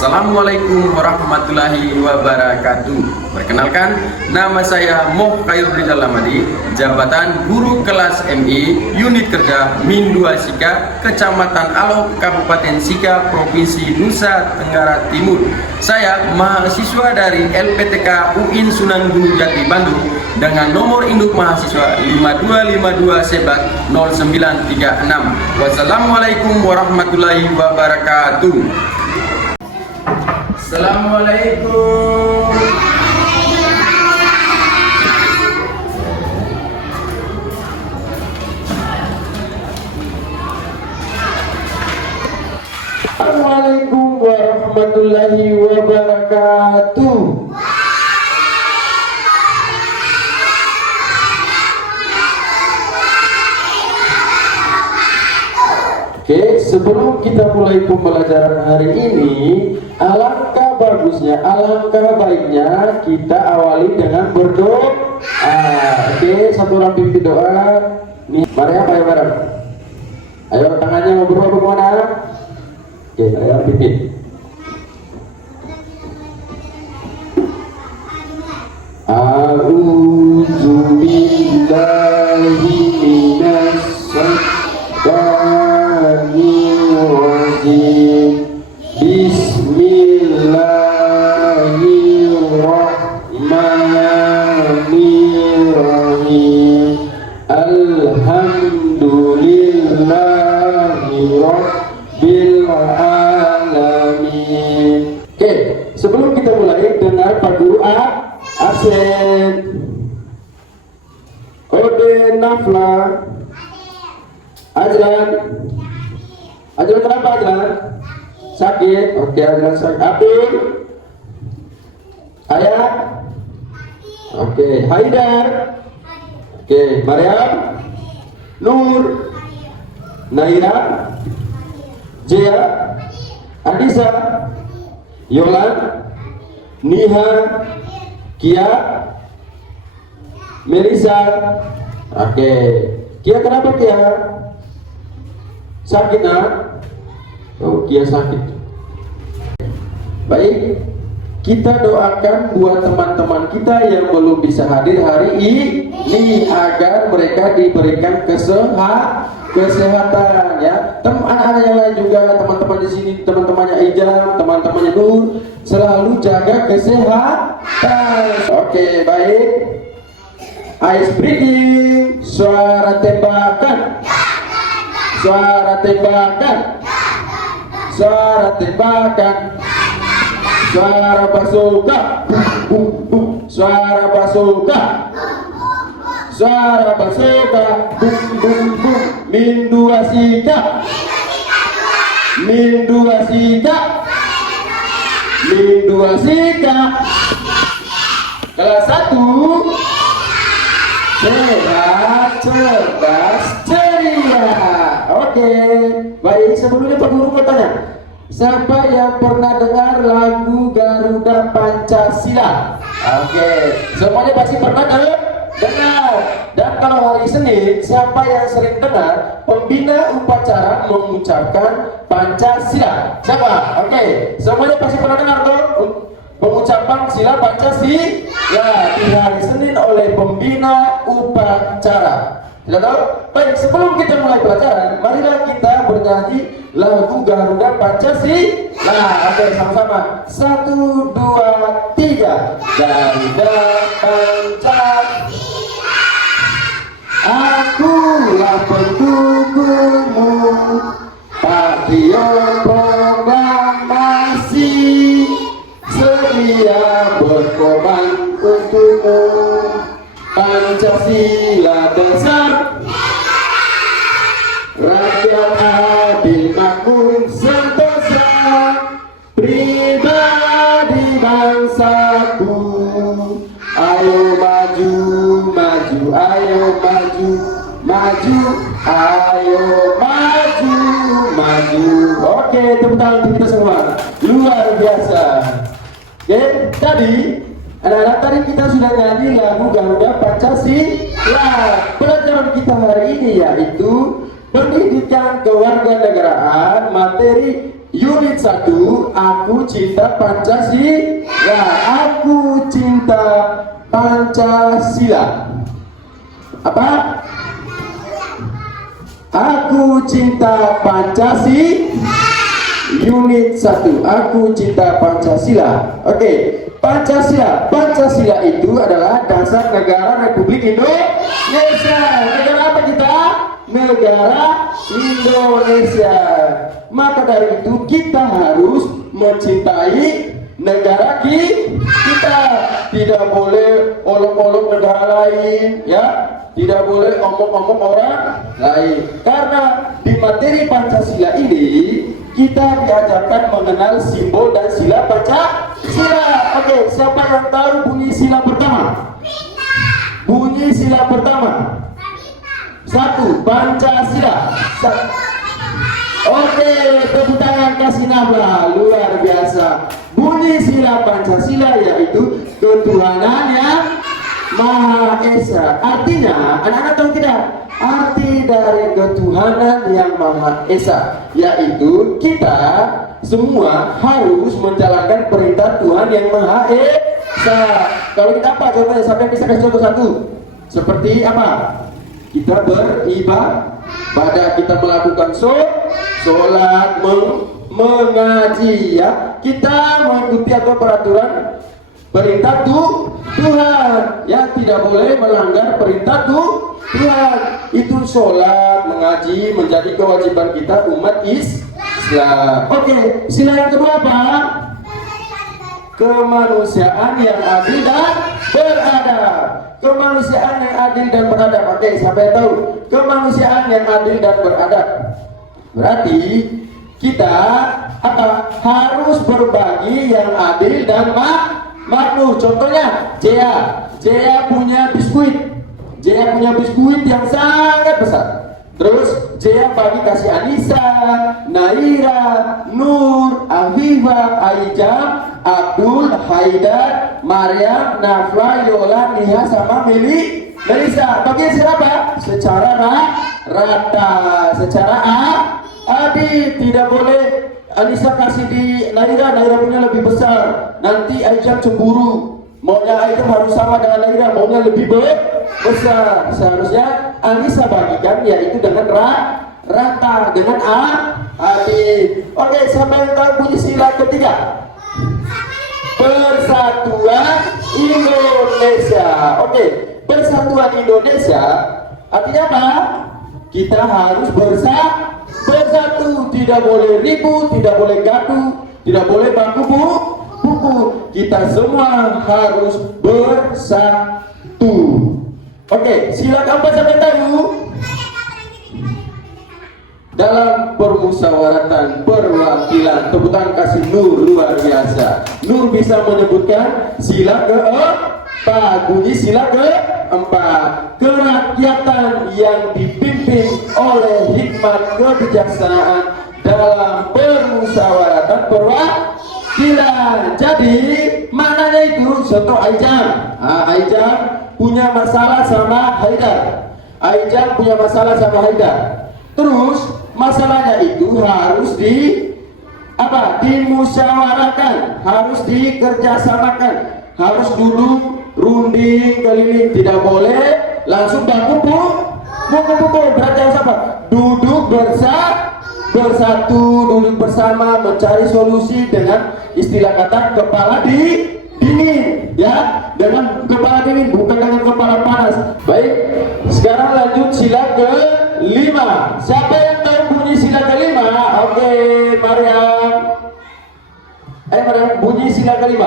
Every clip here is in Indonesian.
Assalamualaikum warahmatullahi wabarakatuh. Perkenalkan, nama saya Moh Khairul Rizal Lamadi, jabatan Guru Kelas MI, Unit Kerja Min 2 Sika, Kecamatan Alok, Kabupaten Sika, Provinsi Nusa Tenggara Timur. Saya mahasiswa dari LPTK UIN Sunan Gunung Jati Bandung dengan nomor induk mahasiswa 5252 Sebat 0936. Wassalamualaikum warahmatullahi wabarakatuh. Assalamualaikum. Assalamualaikum warahmatullahi wabarakatuh. Oke, sebelum kita mulai pembelajaran hari ini, alangkah bagusnya, alangkah baiknya kita awali dengan berdoa. Oke, satu orang pimpin doa. Nih, mari apa ya bareng? Ayo tangannya mau berdoa kemana? Oke, ayo pimpin. A'udzu billahi minas Bismillahirrahmanirrahim. Alhamdulillahirabbil alamin. Oke, sebelum kita mulai, dengar Pak Guru absen. Ode Nafla. Ajlan. Ajlan kenapa Ajlan? Sakit. Oke, Ajlan sakit. Abdul. Ayah. Oke, Haidar. Oke, Maryam. Nur. Naira. Jaya. Adisa. Yolan. Niha. Kia. Melisa. Oke. Kia kenapa Kia? Sakit nak? Oh, Kia sakit. Baik, kita doakan buat teman-teman kita yang belum bisa hadir hari ini agar mereka diberikan kesehatan ya. Anak-anak yang lain juga, teman-teman di sini, teman-temannya Ijam, teman-temannya Nur, selalu jaga kesehatan. Oke, baik. Ice breathing, suara tembakan. Suara tembakan, suara tembakan, suara bazooka, suara bazooka, suara bazooka, Min 2 Sika, Min 2 Sika, Min 2 Sika, kelas 1, sehat, cerdas, ceria. Oke, baik. Sebelumnya Pak Guru mau tanya, siapa yang pernah dengar lagu Garuda Pancasila? Oke, semuanya pasti pernah dengar. Dan kalau hari Senin, siapa yang sering dengar pembina upacara mengucapkan Pancasila? Siapa? Oke, semuanya pasti pernah dengar tuh pengucapan sila Pancasila di hari Senin oleh pembina upacara. Tidak tahu? Baik, sebelum kita mulai pelajaran, marilah kita bernyanyi lagu Garuda Pancasila. Oke, sama-sama. 1, 2, 3. Garuda Pancasila, akulah pendukungmu, patriot proklamasi, sedia berkorban untukmu. Pancasila dasar, rakyat adil makmur sentosa, pribadi bangsaku. Ayo maju, maju, ayo maju, maju, ayo maju, maju. Oke, tepuk tangan untuk kita semua. Luar biasa. Oke, tadi anak-anak tadi kita sudah nyanyi lagu Garuda Pancasila. Pelajaran kita hari ini yaitu pendidikan kewarganegaraan, materi Unit 1, aku cinta Pancasila. Aku cinta Pancasila. Apa? Aku cinta Pancasila. Unit 1, aku cinta Pancasila. Oke, Pancasila. Pancasila itu adalah dasar negara Republik Indonesia. Negara apa kita? Negara Indonesia. Maka dari itu kita harus mencintai negara kita. Tidak boleh olok-olok negara lain, ya. Tidak boleh omong-omong orang lain. Karena di materi Pancasila ini kita diajarkan mengenal simbol dan sila Pancasila. Oke, siapa yang tahu bunyi sila pertama? Bunyi sila pertama. 1. Pancasila. Oke, tepuk tangan kasih nama, luar biasa. Bunyi sila Pancasila yaitu ketuhanan yang Maha Esa. Artinya, anak-anak tahu tidak? Arti dari ketuhanan yang Maha Esa yaitu kita semua harus menjalankan perintah Tuhan yang Maha Esa. Kalau kita apa contohnya? Sampai bisa kasih contoh satu. Seperti apa? Kita beribadah, kita melakukan sholat, mengaji, ya. Kita mengikuti atau peraturan perintah Tuhan, ya, tidak boleh melanggar perintah Tuhan. Itu sholat, mengaji menjadi kewajiban kita umat Islam. Oke, sila yang kedua apa? Kemanusiaan yang adil dan beradab. Kemanusiaan yang adil dan beradab. Oke, siapa yang tahu? Kemanusiaan yang adil dan beradab berarti kita harus berbagi yang adil dan makmur. Contohnya, Jaya punya biskuit. Jaya punya biskuit yang sangat besar. Terus Jaya bagi kasih Anissa, Naira, Nur, Afifah, Aijam, Abdul, Haidar, Maryam, Nafla, Yola, Nia, sama Melisa. Bagi siapa? Secara rata, secara adil. Tidak boleh Anissa kasih di Naira punya lebih besar, nanti Aijam cemburu. Maunya Aijam harus sama dengan Naira, maunya lebih besar. Seharusnya Anissa bagikan yaitu dengan rata, dengan adil. Oke, siapa yang tahu bunyi sila ketiga? Persatuan Indonesia. Oke, Persatuan Indonesia artinya apa? Kita harus bersatu, tidak boleh ribut, tidak boleh gaduh, tidak boleh baku buku. Kita semua harus bersatu. Oke, sila keempat sampai tahu. Dalam permusyawaratan perwakilan, tepuk tangan kasih Nur, luar biasa. Nur bisa menyebutkan sila keempat. Bunyi sila keempat. Kerakyatan yang dipimpin oleh hikmat kebijaksanaan dalam permusyawaratan perwakilan. Jadi maknanya itu contoh Aijam. Aijam punya masalah sama Haidar. Aijam punya masalah sama Haidar. Terus masalahnya itu harus dimusyawarakan, harus dikerjasamakan, harus duduk runding keliling, tidak boleh langsung baku buku. Berarti apa? Duduk bersatu, duduk bersama, mencari solusi dengan istilah kata kepala dingin, ya, dengan kepala dingin, bukan dengan kepala panas. Baik, sekarang lanjut sila ke-5. Siapa yang tahu bunyi sila ke-5? Oke, Maryam. Maryam, bunyi sila ke-5.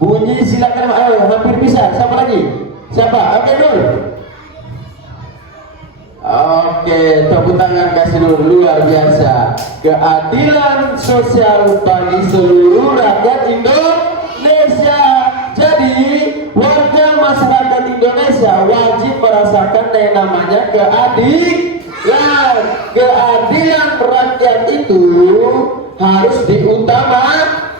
Bunyi sila ke-5. Ayo, hampir bisa. Siapa lagi? Siapa? Oke, Nur. Oke, tepuk tangan kasih dulu, luar biasa. Keadilan sosial bagi seluruh rakyat Indonesia. Jadi warga masyarakat Indonesia wajib merasakan yang namanya keadilan. Keadilan rakyat itu harus diutamakan.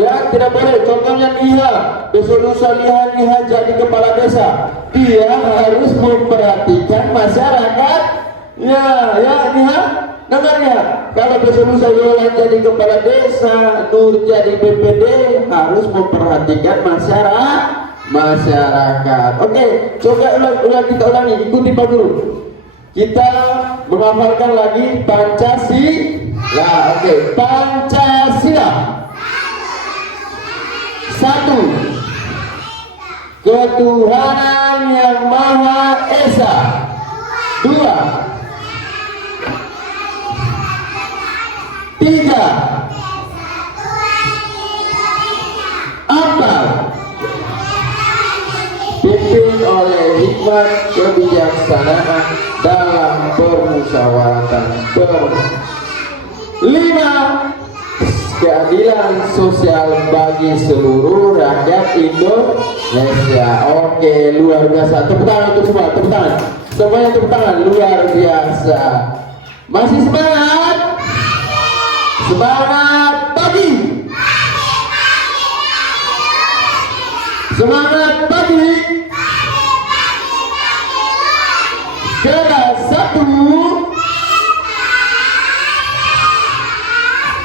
Ya, tidak boleh. Contohnya Liha, desa Liha jadi kepala desa, dia harus memperhatikan masyarakat Ya, ya, ini ya. Dengar ya, kalau besok lusa Yola jadi kepala desa, Nur jadi PPD, harus memperhatikan masyarakat. Oke, coba kita ulangi, ikuti Pak Guru. Kita menghafalkan lagi Pancasila. Oke, Pancasila. 1. Ketuhanan yang Maha Esa. 2. 3. 4. Pimpin oleh hikmat kebijaksanaan dalam permusyawaratan. 5. Keadilan sosial bagi seluruh rakyat Indonesia. Oke, luar biasa. Tepuk tangan untuk semua, tepuk tangan. Semuanya tepuk tangan, luar biasa. Masih semangat? Semangat pagi. Semangat pagi. Kelas 1.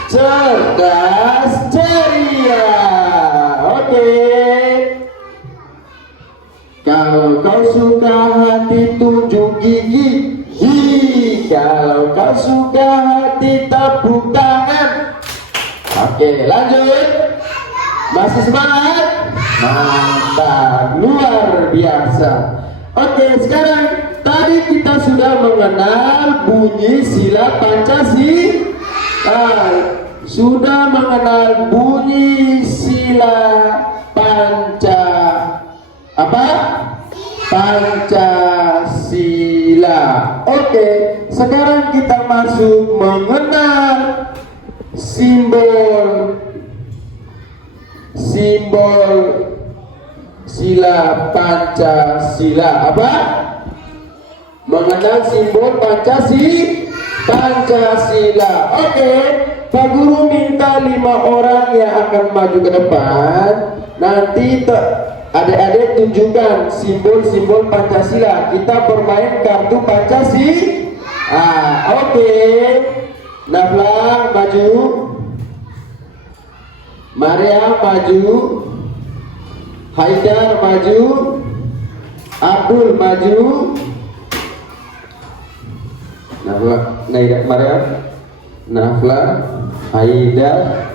Cerdas ceria. Oke. Kalau kau suka hati tunjuk gigi. Kalau kau suka hati tepuk tangan. Oke, lanjut. Masih semangat? Mantap, luar biasa. Oke, sekarang tadi kita sudah mengenal bunyi sila Pancasila. Sudah mengenal bunyi sila Pancasila. Oke, sekarang kita masuk mengenal simbol sila Pancasila. Apa? Mengenal simbol Pancasila. Oke, Pak Guru minta 5 orang yang akan maju ke depan. Nanti adik-adik tunjukkan simbol-simbol Pancasila. Kita bermain kartu Pancasila. Oke. Nafla maju. Maria maju. Haidar maju. Abdul maju. Nafla, Haidar,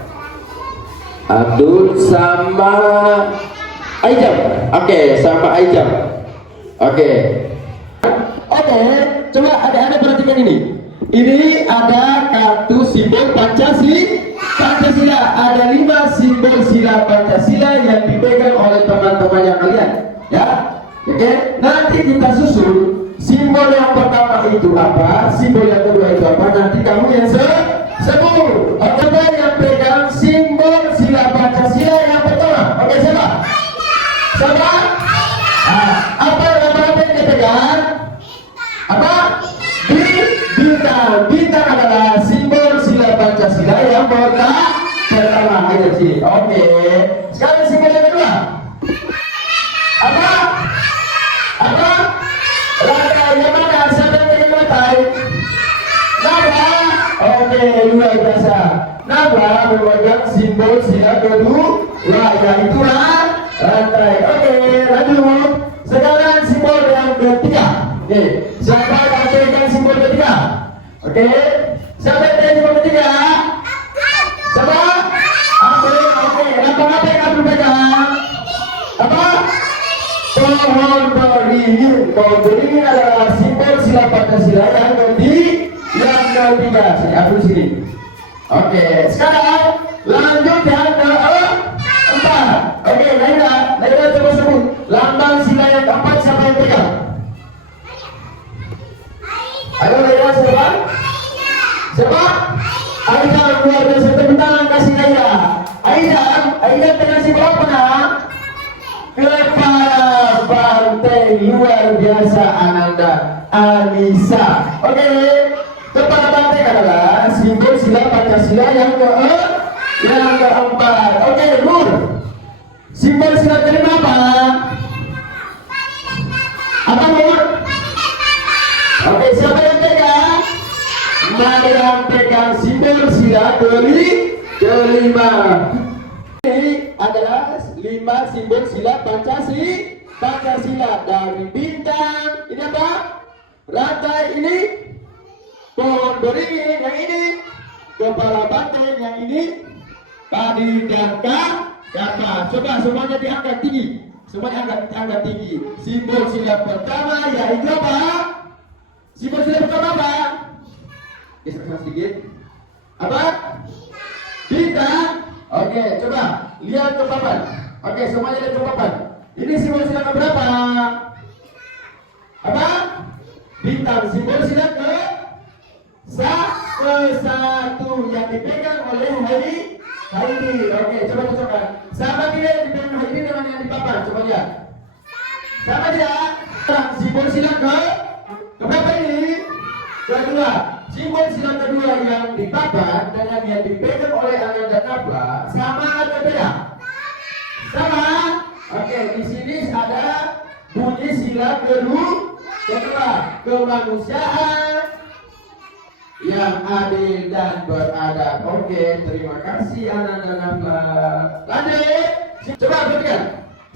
Abdul sama Aijam. Oke, sama Aijam. Oke, coba adik-adik perhatikan ini. Ini ada kartu simbol Pancasila. Ada 5 simbol sila Pancasila yang dipegang oleh teman-temannya kalian. Ya, oke. Nanti kita susun. Simbol yang pertama itu apa? Simbol yang kedua itu apa? Nanti kamu yang sebut. Coba yang pegang simbol sila Pancasila yang pertama. Oke, siapa? Siapa? Apa yang dipegang? Apa? Bintang. Bintang adalah simbol sila Pancasila yang pertama. Ayo sini. Oke. Sekarang simbol yang kedua. Apa? Rantai yang mana? Siapa yang pegang rantai? Nabla. Oke, luar biasa. Nabla memegang simbol sila kedua, yaitu rantai. Oke, lanjut. Sekarang simbol yang ketiga. Oke, siapa yang pegang simbol ketiga? Oke, siapa yang pegang simbol ketiga? Siapa? Oke, apa yang kamu pegang? Apa? Pohon beringin. Pohon beringin adalah simbol sila Pancasila yang ketiga. Sini, aku sini. Oke, sekarang lanjut yang keempat. Oke, Laila coba sebut. Lambang sila yang keempat siapa yang pegang? Ayo Laila, siapa? Siapa? Aida, luar biasa. Tepuk tangan kasih Laila. Aida pegang simbol apa nak? Kepala banteng, luar biasa. Ananda Anissa. Oke, kepala banteng adalah simbol sila Pancasila yang keempat. Oke, Nur. Simbol sila kelima apa? Apa, Nur? Oke, siapa yang pegang? Mariam pegang simbol sila kelima. Ini adalah 5 simbol sila Pancasila. Dari bintang, ini apa? Rantai ini, pohon beringin yang ini, kepala banteng yang ini, padi dan kapas. Coba semuanya diangkat tinggi. Semuanya angkat tinggi. Simbol sila pertama yaitu apa? Simbol sila pertama apa? Geser sedikit. Apa? Bintang. Oke, coba lihat ke papan. Oke, semuanya lihat ke papan. Ini simbol sila berapa? Apa? Bintang. Simbol sila ke satu yang dipegang oleh Haidi. Oke, coba cocokkan. Sama tidak yang dipegang Haidi dengan yang di papan? Coba lihat. Sama tidak? Simbol sila ke berapa ini? Kedua. Simbol sila kedua yang di papan dengan yang dipegang oleh Ananda Nabla sama atau beda? Sama. Oke, di sini ada bunyi sila kedua, kemanusiaan yang adil dan beradab. Oke, terima kasih Ananda Nabla. Lanjut. Coba perhatikan.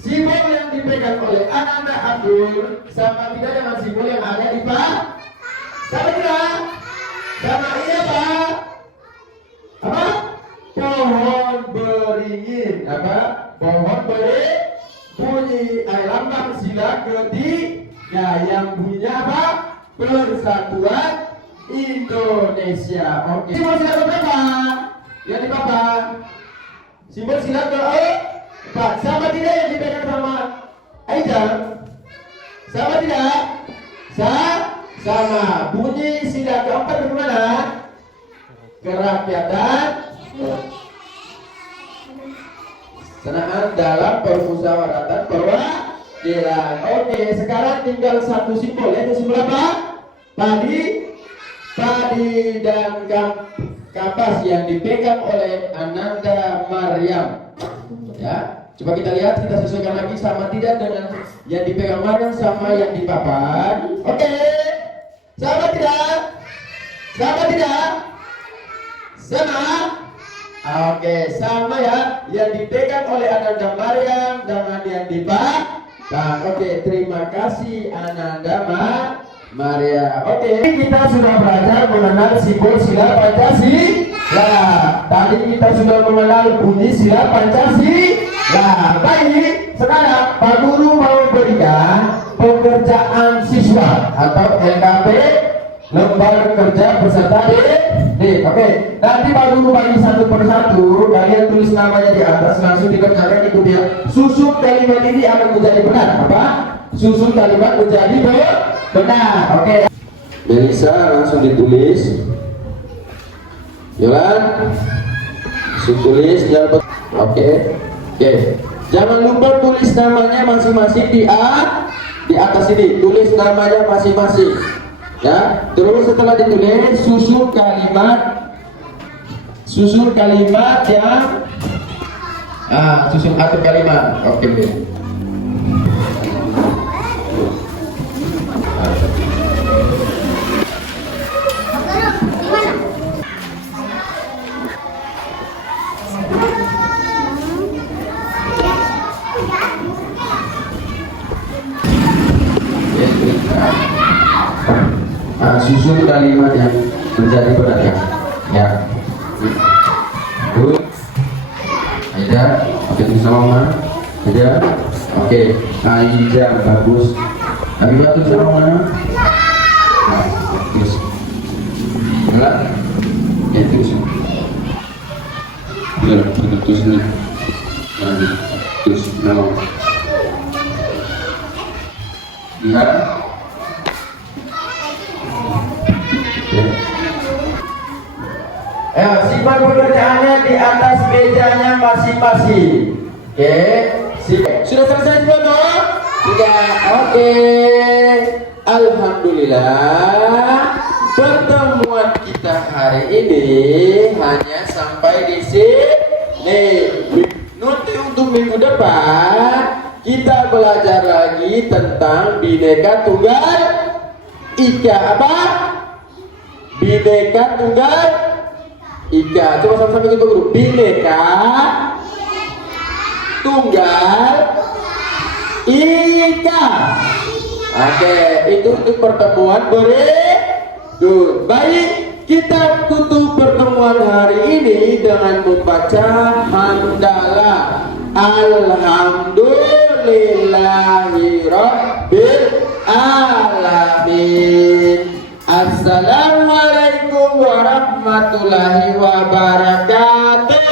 Simbol yang dipegang oleh Ananda Abdul sama tidak dengan simbol yang ada di papan? Sama tidak? Sama ini apa? Apa? Pohon beringin. Apa? Pohon beringin. Bunyi lambang sila ketiga yang bunyinya apa? Persatuan Indonesia. Oke. Simbol sila berapa? Yang di papan. Simbol sila keempat. Sama tidak yang dipegang sama Aida? Sama tidak? Sama. Bunyi sila keempat bagaimana? Kerakyatan senaan dalam permusyawaratan perwakilan. Oke, sekarang tinggal satu simbol, yaitu simbol apa? Padi dan kapas yang dipegang oleh Ananda Mariam. Ya, coba kita lihat, kita sesuaikan lagi sama tidak dengan yang dipegang Mariam sama yang di papan. Oke. Sama tidak? Sama tidak? Sama? Oke, sama ya. Yang dipegang oleh Ananda Mariam dengan yang di papan. Oke, terima kasih Ananda Maria. Oke, kita sudah belajar mengenal simbol sila Pancasila. Tadi kita sudah mengenal bunyi sila Pancasila. Baik, sekarang Pak Guru mau berikan pekerjaan siswa atau LKP, lembar kerja peserta Oke, nanti Pak Guru bagi satu persatu, kalian tulis namanya di atas, langsung dikerjakan itu dia. Susun kalimat ini akan menjadi benar. Apa? Susun kalimat menjadi benar. Oke. Melisa langsung ditulis. Jalan. Langsung tulis. Oke. Jangan lupa tulis namanya masing-masing di atas ini. Tulis namanya masing-masing. Ya. Terus setelah ditulis, susun kalimat yang susun atur kalimat. Oke. Susun kalimat yang menjadi benar ya. Good. Aida, oke, tulis nama Mama. Aida, oke. Aida, bagus. Habibah, tulis nama mana? Terus. Enggak? Ya, terus. Benar, terus ini. Terus nama. Lihat. Simpan pekerjaannya di atas mejanya masing-masing. Oke, sudah selesai semua? Sudah. Oke. Alhamdulillah, pertemuan kita hari ini hanya sampai di sini. Nanti untuk minggu depan kita belajar lagi tentang Bhinneka Tunggal Ika. Apa? Bineka Tunggal Ika. Coba sama-sama kita guru. Bineka Tunggal Ika. Oke, itu untuk pertemuan berikut. Baik, kita tutup pertemuan hari ini dengan membaca hamdalah. Alhamdulillahirabbil alamin. Assalamualaikum warahmatullahi wabarakatuh.